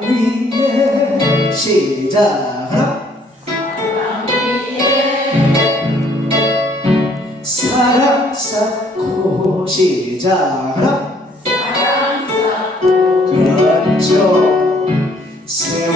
위에 시작 하나 사랑 쌓고 시작 하나 그렇죠. 세월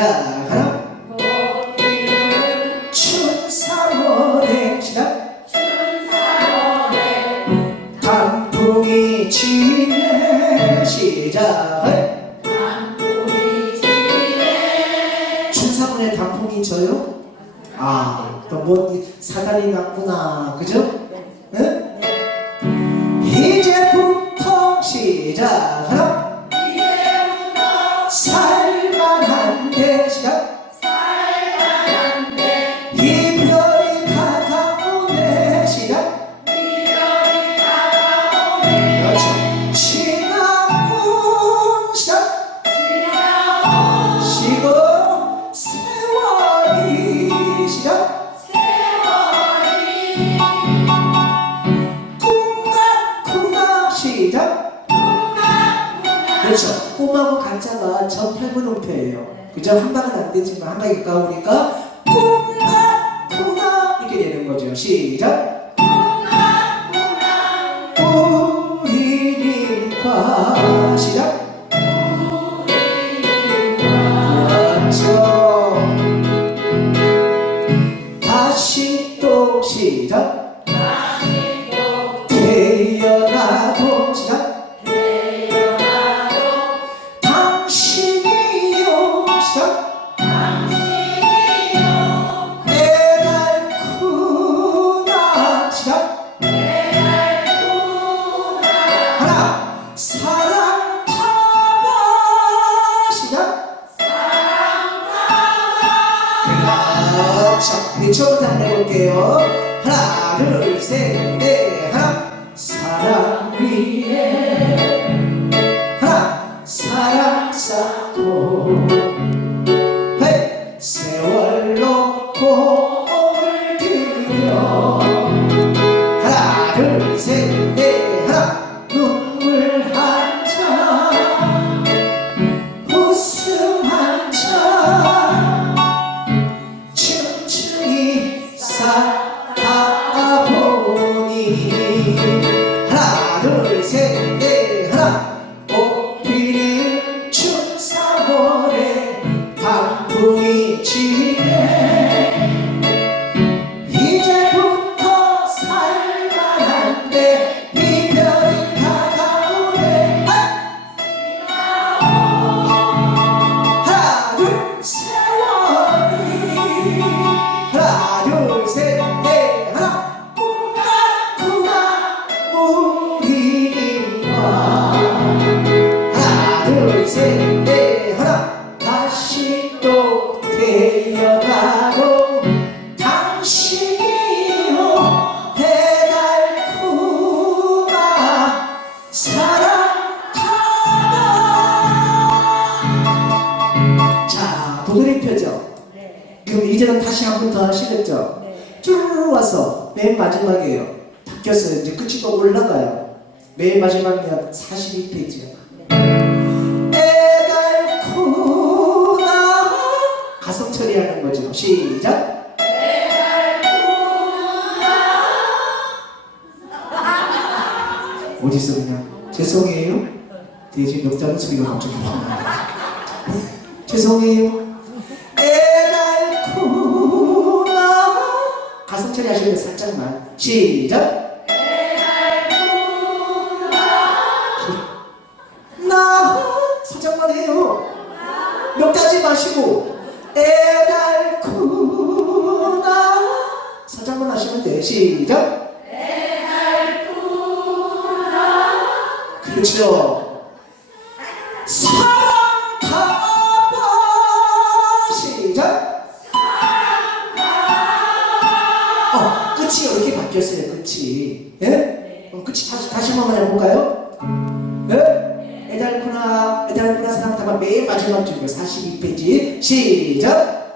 시작 하나 춘삼월에 시작. 단풍이 지네 시작 춘삼월에 단풍이 져요? 아또뭐 사다리 같구나. 그죠? 네? 이제부터 시작 하나 그렇죠. 꿈하고 간자가 전 8분 음표예요. 그죠 한 방은 안 되지만 한 방에 가까우니까 꿈같구나 이렇게 되는 거죠. 시작. 시작. 그렇죠. 다시 또 시작. 태어 그렇죠 미쳐부터 한번 해볼게요. 하나 둘 셋 넷. 하나. 사랑 위에 하나 사랑 쌓고 You. 이제는 다시 한 번 더 하시겠죠? 쭈르르 와서 맨 마지막이에요. 바뀌었어요. 이제 끝이 또 올라가요. 맨 마지막이 42페이지야 애달구나 가성 처리하는 거죠. 시작. 어디서 그냥 죄송해요? 대신 옆자는 소리가 갑자기 확 나요. 죄송해요 가성 처리하시면 살짝만. 시작. 나 살짝만 해요. 몇 가지 마시고. 애달구나. 살짝만 하시면 돼. 시작. 그렇죠. 사랑가봐 어 끝이 이렇게 바뀌었어요 끝이 예? 어, 끝이 다시 다시 한번 해볼까요? 예? 애달구나 애달구나 사랑타가 맨 마지막 줄이요 42페이지 시작